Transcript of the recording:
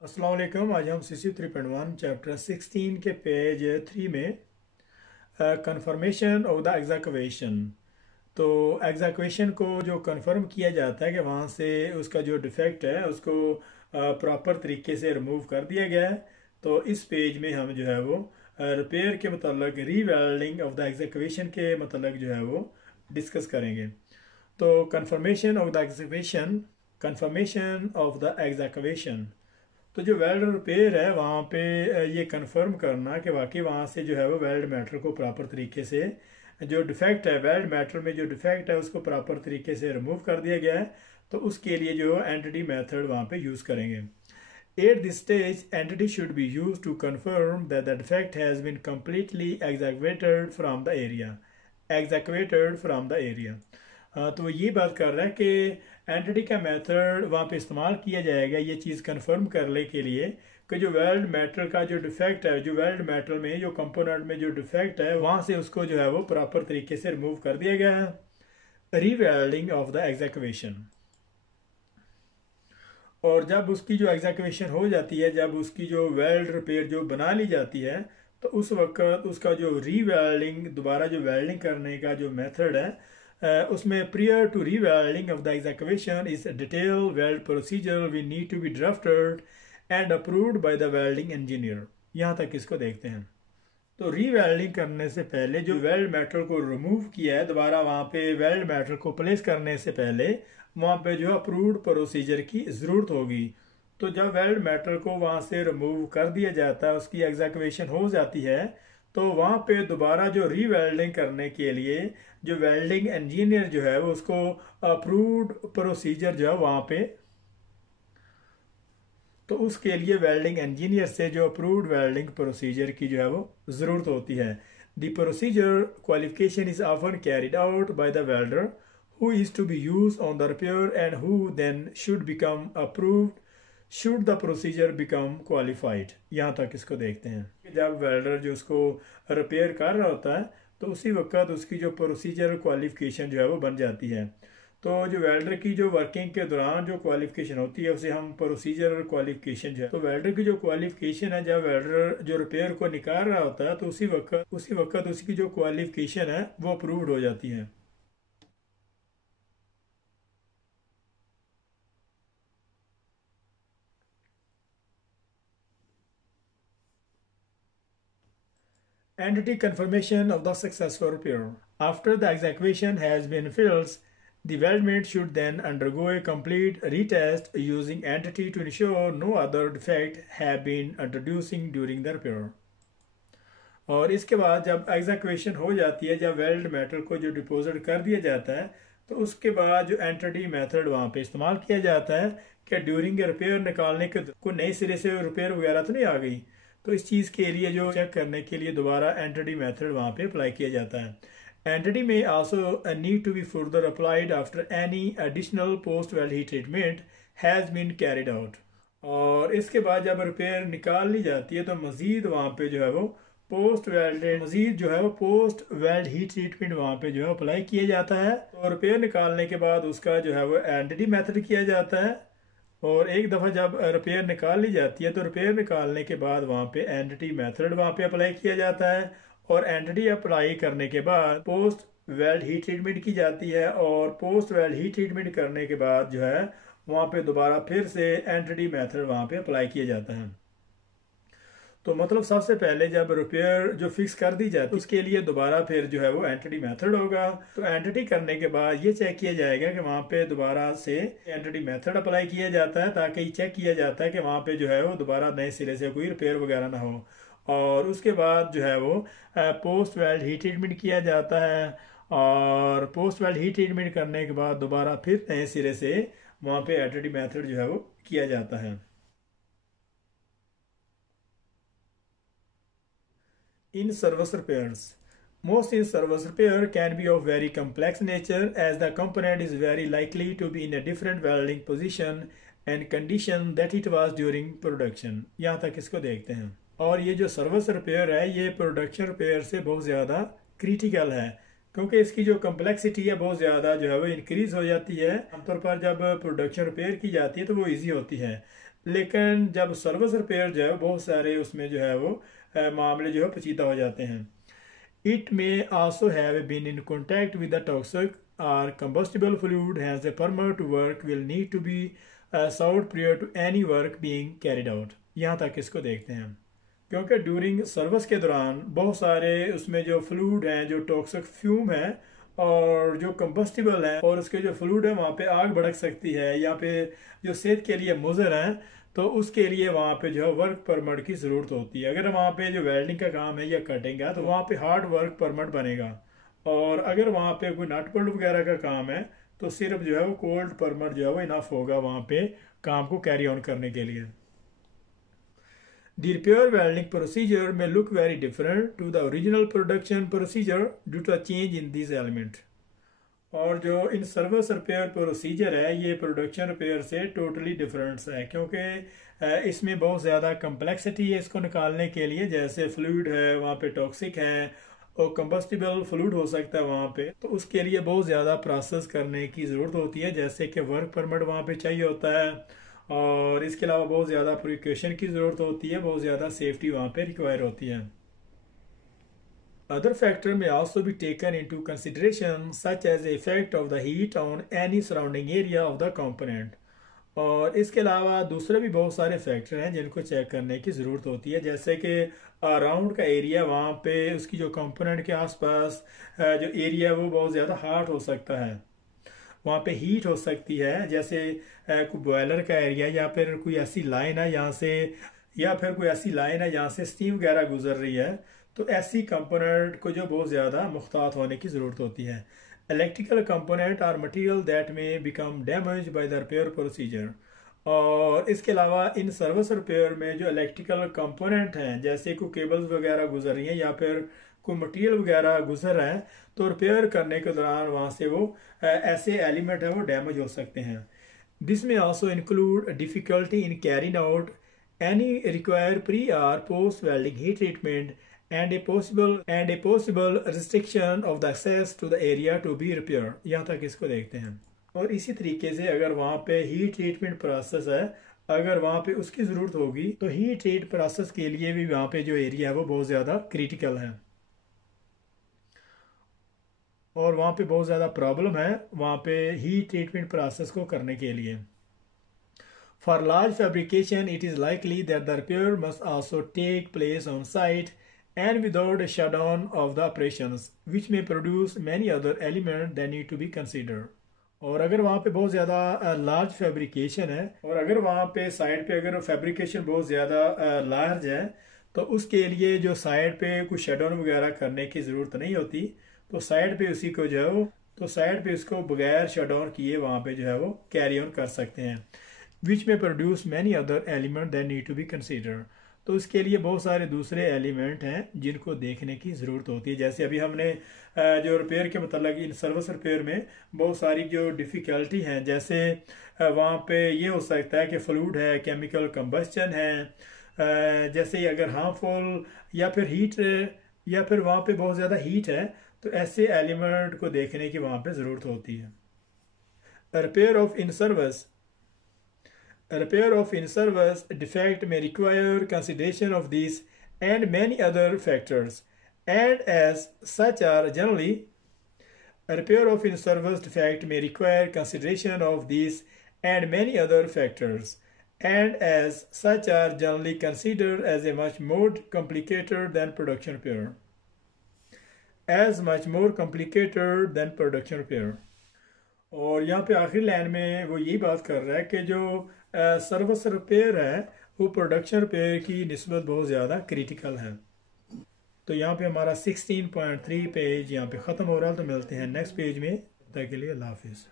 अस्सलाम वालेकुम। आज हम CC 3.1 चैप्टर 16 के पेज 3 में कंफर्मेशन ऑफ द एग्जैक्वेशन। तो एग्जैक्वेशन को जो कंफर्म किया जाता है कि वहाँ से उसका जो डिफेक्ट है उसको प्रॉपर तरीके से रिमूव कर दिया गया है। तो इस पेज में हम जो है वो रिपेयर के मतलब रीवेल्डिंग ऑफ द एग्जैक्वेशन के मतलब जो है वो डिस्कस करेंगे। तो कंफर्मेशन ऑफ द एग्जैक्वेशन, तो जो वेल्ड रिपेयर है वहाँ पे ये कंफर्म करना कि वाकई वहाँ से जो है वो वेल्ड मैटर को प्रॉपर तरीके से जो डिफेक्ट है, वेल्ड मैटर में जो डिफेक्ट है उसको प्रॉपर तरीके से रिमूव कर दिया गया है। तो उसके लिए जो एंटिटी मेथड वहाँ पे यूज़ करेंगे। At this stage entity should be use to confirm that the defect has been completely excavated from the area. तो ये बात कर रहा है कि एंटिटी का मेथड वहाँ पे इस्तेमाल किया जाएगा ये चीज़ कंफर्म करने के लिए कि जो वेल्ड मेटल का जो डिफेक्ट है, जो वेल्ड मेटल में जो कंपोनेंट में जो डिफेक्ट है वहाँ से उसको जो है वो प्रॉपर तरीके से रिमूव कर दिया गया है। रीवेल्डिंग ऑफ द एग्जैक्वेशन, और जब उसकी जो एग्जैक्वेशन हो जाती है, जब उसकी जो वेल्ड रिपेयर जो बना ली जाती है, तो उस वक्त उसका जो रीवेल्डिंग, दोबारा जो वेल्डिंग करने का जो मेथड है उसमें prior to rewelding of the excavation is detail weld procedure we need to be drafted and approved by the welding engineer. यहाँ तक इसको देखते हैं। तो रीवेल्डिंग करने से पहले जो वेल्ड मेटल को रिमूव किया है, दोबारा वहाँ पे वेल्ड मेटल को प्लेस करने से पहले वहाँ पे जो अप्रूव्ड प्रोसीजर की ज़रूरत होगी। तो जब वेल्ड मेटल को वहाँ से रिमूव कर दिया जाता है, उसकी एग्जैक्वेशन हो जाती है, तो वहाँ पे दोबारा जो रीवेल्डिंग करने के लिए जो वेल्डिंग इंजीनियर जो है वो उसको अप्रूव्ड प्रोसीजर जो है वहाँ पे, तो उसके लिए वेल्डिंग इंजीनियर से जो अप्रूव्ड वेल्डिंग प्रोसीजर की जो है वो ज़रूरत होती है। The procedure qualification is often carried out by the welder who is to be use on the repair and who then should become approved should the procedure become qualified. यहाँ तक इसको देखते हैं। जब वेल्डर जो उसको रिपेयर कर रहा होता है तो उसी वक्त उसकी जो प्रोसीजर क्वालिफिकेशन जो है वो बन जाती है। तो जो वेल्डर की जो वर्किंग के दौरान जो क्वालिफिकेशन होती है उसे हम प्रोसीजर क्वालिफिकेशन जो है, तो वेल्डर की जो क्वालिफिकेशन है, जब वेल्डर जो रिपेयर को निकाल रहा होता है तो उसी वक्त उसकी जो क्वालिफिकेशन है वो अप्रूव्ड हो जाती है। Entity confirmation of the successful repair. After the excavation has been filled, the weldmate should then undergo a complete retest using entity to ensure no other defect have been introducing during the repair. और इसके बाद जब एग्जैक्वेशन हो जाती है, जब weld metal को जो डिपोजिट कर दिया जाता है, तो उसके बाद जो एंटिटी मेथड वहाँ पे इस्तेमाल किया जाता है कि ड्यूरिंग रिपेयर निकालने के को नए सिरे से रिपेयर वगैरह तो नहीं आ गई। तो इस चीज़ के लिए जो चेक करने के लिए दोबारा एंटिटी मेथड वहाँ पे अप्लाई किया जाता है। Entity may also need to be further applied after any additional post weld heat treatment has been carried out. और इसके बाद जब रिपेयर निकाल ली जाती है तो मज़ीद वहाँ पे जो है वो पोस्ट वेल्ड हीट ट्रीटमेंट वहाँ पे जो है अप्लाई किया जाता है। तो रिपेयर निकालने के बाद उसका जो है वो एंटिटी मेथड किया जाता है। और एक दफ़ा जब रिपेयर निकाल ली जाती है तो रिपेयर निकालने के बाद वहाँ पे एंटिटी मेथड वहाँ पे अप्लाई किया जाता है। और एंटिटी अप्लाई करने के बाद पोस्ट वेल्ड हीट ट्रीटमेंट की जाती है। और पोस्ट वेल्ड हीट ट्रीटमेंट करने के बाद जो है वहाँ पे दोबारा फिर से एंटिटी मेथड वहाँ पे अप्लाई किया जाता है। तो मतलब सबसे पहले जब रिपेयर जो फिक्स कर दी जाती है उसके लिए दोबारा फिर जो है वो एंटिटी मेथड होगा। तो एंटिटी करने के बाद ये चेक किया जाएगा कि वहाँ पे दोबारा से एंटिटी मेथड अप्लाई किया जाता है, ताकि चेक किया जाता है कि वहाँ पे जो है वो दोबारा नए सिरे से कोई रिपेयर वगैरह ना हो। और उसके बाद जो है वो पोस्ट वेल्ड हीट ट्रीटमेंट किया जाता है। और पोस्ट वेल्ड हीट ट्रीटमेंट करने के बाद दोबारा फिर नए सिरे से वहाँ पे एंटिटी मेथड जो है वो किया जाता है। In service repairs, most in service repair can be of very complex nature as the component is very likely to be in a different welding position and condition that it was during production। यहाँ तक इसको देखते हैं। और ये जो service repair है ये प्रोडक्शन रिपेयर से बहुत ज़्यादा क्रिटिकल है, क्योंकि इसकी जो कम्प्लेक्सिटी है बहुत ज़्यादा जो है वो इंक्रीज हो जाती है। आमतौर पर जब प्रोडक्शन रिपेयर की जाती है तो वो इजी होती है, लेकिन जब सर्विस रिपेयर जो है बहुत सारे उसमें जो है वो मामले जो है पेचीदा हो जाते हैं। It may also have been in contact with the toxic or combustible fluid has a permit to work will need to be sought prior to any work being carried out। यहाँ तक इसको देखते हैं, क्योंकि ड्यूरिंग सर्विस के दौरान बहुत सारे उसमें जो फ्लूड हैं, जो टॉक्सिक फ्यूम है और जो कंबस्टिबल है और उसके जो फ्लूड है वहाँ पे आग भड़क सकती है या पे जो सेहत के लिए मुज़र है, तो उसके लिए वहाँ पे जो है वर्क परमिट की ज़रूरत होती है। अगर वहाँ पे जो वेल्डिंग का काम है या कटिंग है तो वहाँ पे हार्ड वर्क परमिट बनेगा, और अगर वहाँ पे कोई नट बोल्ट वगैरह का काम है तो सिर्फ जो है वो कोल्ड परमिट जो है वो इनफ होगा वहाँ पे काम को कैरी ऑन करने के लिए। The repair welding procedure may look very different to the original production procedure due to a change in these elements। और जो इन सर्विस रिपेयर प्रोसीजर है ये प्रोडक्शन रिपेयर से टोटली डिफरेंट है, क्योंकि इसमें बहुत ज़्यादा कम्प्लेक्सिटी है इसको निकालने के लिए। जैसे फ्लूइड है वहाँ पे टॉक्सिक है और कंबस्टिबल फ्लूइड हो सकता है वहाँ पे, तो उसके लिए बहुत ज़्यादा प्रोसेस करने की ज़रूरत होती है, जैसे कि वर्क परमिट वहाँ पे चाहिए होता है और इसके अलावा बहुत ज़्यादा प्रिकॉशन की ज़रूरत होती है, बहुत ज़्यादा सेफ्टी वहाँ पे रिक्वायर होती है। Other factor may also be taken into consideration such as the effect of the heat on any surrounding area of the component। और इसके अलावा दूसरे भी बहुत सारे फैक्टर हैं जिनको चेक करने की ज़रूरत होती है, जैसे कि अराउंड का एरिया, वहाँ पे उसकी जो कंपोनेंट के आसपास जो एरिया वो बहुत ज़्यादा हॉट हो सकता है, वहाँ पे हीट हो सकती है। जैसे कोई बॉयलर का एरिया या फिर कोई ऐसी लाइन है यहाँ से, या फिर कोई ऐसी लाइन है यहाँ से स्टीम वगैरह गुजर रही है, तो ऐसी कंपोनेंट को जो बहुत ज़्यादा मुख्तात होने की ज़रूरत होती है। Electrical component are material that may become damage by the repair procedure. और इसके अलावा इन सर्विस रिपेयर में जो इलेक्ट्रिकल कंपोनेंट हैं, जैसे कोई केबल्स वगैरह गुजर रही हैं या फिर कोई मटेरियल वगैरह गुजर रहा है, तो रिपेयर करने के दौरान वहाँ से वो ऐसे एलिमेंट है वो डैमेज हो सकते हैं। This may also include difficulty in carrying out any require pre or post welding heat treatment and a possible restriction of the access to the area to be repaired। यहाँ तक इसको देखते हैं। और इसी तरीके से अगर वहाँ पे हीट ट्रीटमेंट प्रोसेस है, अगर वहाँ पे उसकी ज़रूरत होगी तो हीट ट्रीट प्रोसेस के लिए भी वहाँ पे जो एरिया है वो बहुत ज़्यादा क्रिटिकल है और वहाँ पे बहुत ज़्यादा प्रॉब्लम है वहाँ पे हीट ट्रीटमेंट प्रोसेस को करने के लिए। For large fabrication it is likely that the repair must also take place on site and without a shutdown of the operations, which may produce many other elements that need to be considered। और अगर वहाँ पे बहुत ज़्यादा large fabrication है और अगर वहाँ पे साइड पे अगर फैब्रिकेशन बहुत ज़्यादा लार्ज है तो उसके लिए जो साइड पे कुछ शटडाउन वगैरह करने की ज़रूरत नहीं होती, तो साइड पे उसी को जो है तो साइड पे उसको बगैर शटडाउन किए वहाँ पे जो है वो कैरी ऑन कर सकते हैं। Which may produce many other element that need to be considered. तो इसके लिए बहुत सारे दूसरे एलिमेंट हैं जिनको देखने की ज़रूरत होती है। जैसे अभी हमने जो रिपेयर के मतलब इन सर्विस रिपेयर में बहुत सारी जो डिफ़िकल्टी हैं, जैसे वहाँ पे ये हो सकता है कि फ्लूइड है, केमिकल कंबस्चन है, जैसे अगर हार्मफुल या फिर हीट या फिर वहाँ पे बहुत ज़्यादा हीट है, तो ऐसे एलिमेंट को देखने की वहाँ पे ज़रूरत होती है। Repair of in service A repair of in-service defect may require consideration of these and many other factors, and as such are generally a repair of in-service defect may require consideration of these and many other factors, and as such are generally considered as a much more complicated than production repair, as much more complicated than production repair। और यहाँ पे आखिरी line में वो यही बात कर रहा है कि जो सर्विस रिपेयर है वो प्रोडक्शन रिपेयर की निस्बत बहुत ज़्यादा क्रिटिकल है। तो यहाँ पे हमारा 16.3 पेज यहाँ पे ख़त्म हो रहा है। तो मिलते हैं नेक्स्ट पेज में, तब तक के लिए अल्लाह हाफिज़।